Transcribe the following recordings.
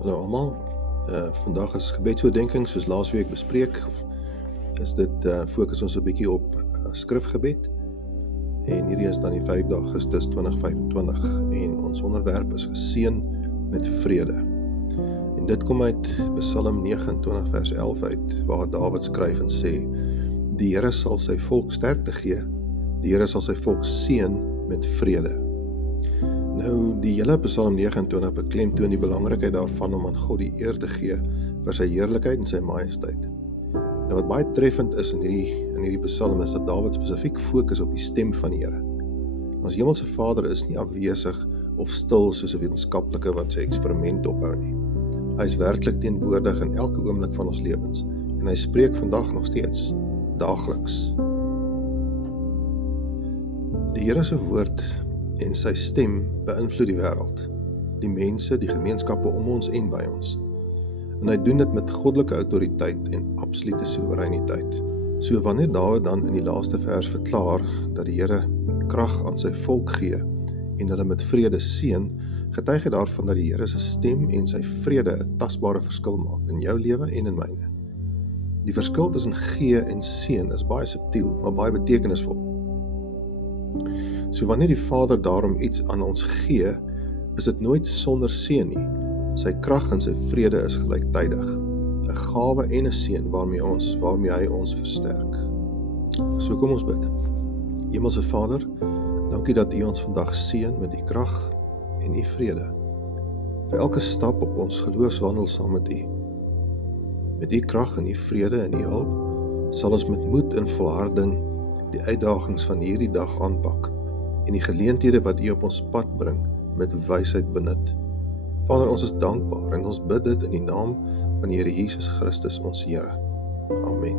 Hallo almal. Vandag is gebedsoordenkings soos laasweek bespreek. Is dit fokus ons 'n bietjie op skrifgebed. En hierdie is dan die 5de Augustus 2025 en ons onderwerp is geseën met vrede. En dit kom uit Psalm 29 vers 11 uit, waar Dawid skryf en sê: Die Here sal sy volk sterkte gee, die Here sal sy volk seën met vrede. Nou, die hele Psalm 29 beklemtoon die belangrikheid daarvan om aan God die eer te gee vir sy heerlikheid en sy majesteit. Nou, wat baie treffend is in hierdie Psalm is dat Dawid spesifiek fokus op die stem van die Here. Ons hemelse Vader is nie afwesig of stil soos 'n wetenskaplike wat sy eksperiment ophou nie. Hy is werklik teenwoordig in elke oomblik van ons lewens en hy spreek vandag nog steeds, daagliks. Die Here se woord en sy stem beïnvloed die wêreld, die mense, die gemeenskappe om ons en by ons. En hy doen dit met goddelike autoriteit en absolute soewereiniteit. So wanneer Dawid dan in die laaste vers verklaar dat die Here krag aan sy volk gee en hulle met vrede seën, getuig hy daarvan dat die Here se stem en sy vrede 'n tasbare verskil maak in jou lewe en in myne. Die verskil tussen gee en seën is baie subtiel, maar baie betekenisvol. So wanneer die Vader daarom iets aan ons gee, is dit nooit sonder seën nie. Sy krag en sy vrede is gelyktydig, 'n gawe en 'n seën waarmee hy ons versterk. So kom ons bid. Hemelse Vader, dankie dat U ons vandag seën met U krag en U vrede. Vir elke stap op ons geloofswandel saam met U. Met U krag en U vrede en U hulp, sal ons met moed en volharding die uitdagings van hierdie dag aanpak en die geleenthede wat U op ons pad bring met wysheid benut. Vader, ons is dankbaar en ons bid dit in die naam van die Here Jesus Christus, ons Here. Amen.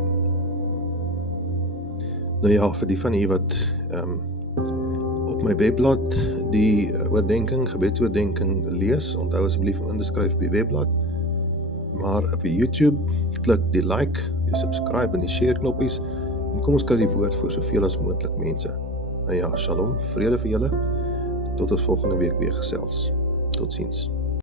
Nou ja, vir die van u wat op my webblad die gebedsoordenking lees, onthou asseblief om in te skryf op die webblad. Maar op die YouTube, klik die like, die subscribe en die share knoppies en kom ons kry die woord vir soveel as moontlik mense. Nou ja, shalom, vrede vir julle. Tot ons volgende week weer gesels. Totsiens.